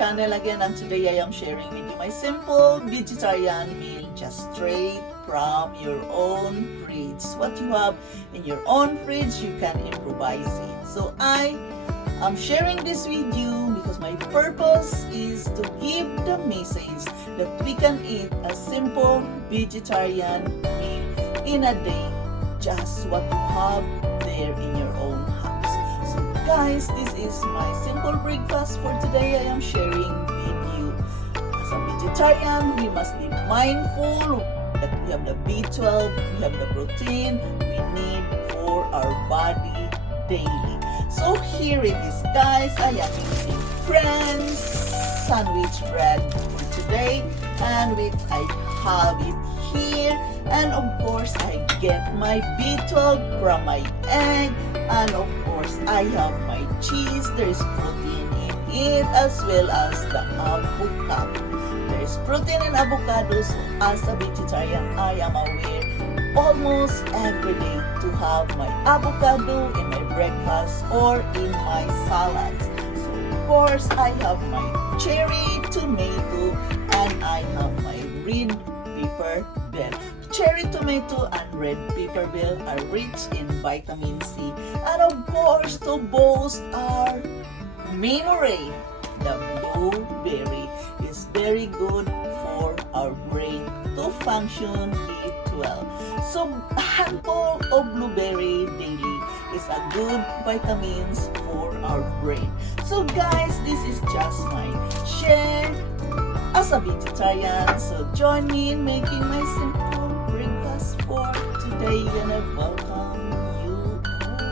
channel again, and today I am sharing with you my simple vegetarian meal just straight from your own fridge. What you have in your own fridge, you can improvise it. So I am sharing this with you because my purpose is to give the message that we can eat a simple vegetarian meal in a day, just what you have there in your own house. So guys, this is my simple breakfast for today. I am sharing with you. As a vegetarian, we must be mindful that we have the B12, we have the protein we need for our body daily. So here it is, guys. I am using Friends sandwich bread for today, and I have it here. And of course, I get my B12 from my egg, and of course, I have my cheese. There is protein in it, as well as the avocado. There is protein in avocado, so as a vegetarian, I am aware almost every day to have my avocado in my breakfast or in my salads. So of course, I have my cherry tomato, and I have my red pepper bell. Cherry tomato and red pepper bell are rich in vitamin C, and of course, to boast our memory, the blueberry is very good for our brain to function it well. So a handful of blueberry daily is a good vitamins for our brain. So guys, this is just my share as a vegetarian. So join me in making my simple breakfast for today, and I welcome you all.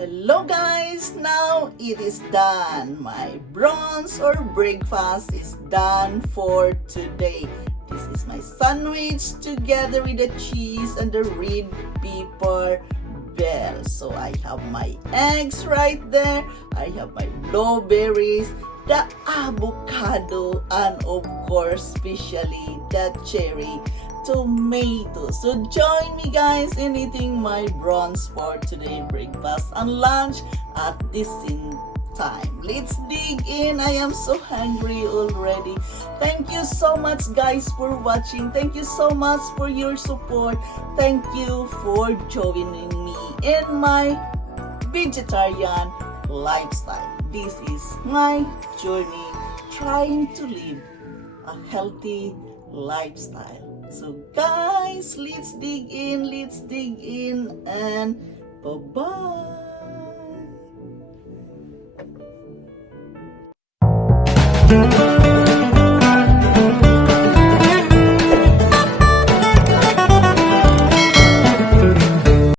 Hello guys! Now it is done. My brunch or breakfast is done for today. This is my sandwich together with the cheese and the red pepper bell. So I have my eggs right there. I have my blueberries, the avocado, and of course, especially the cherry tomato. So join me guys in eating my brunch for today, breakfast and lunch at the same time. Let's dig in. I am so hungry already. Thank you so much guys for watching. Thank you so much for your support. Thank you for joining me in my vegetarian lifestyle. This is my journey trying to live a healthy lifestyle. So guys, let's dig in and bye-bye.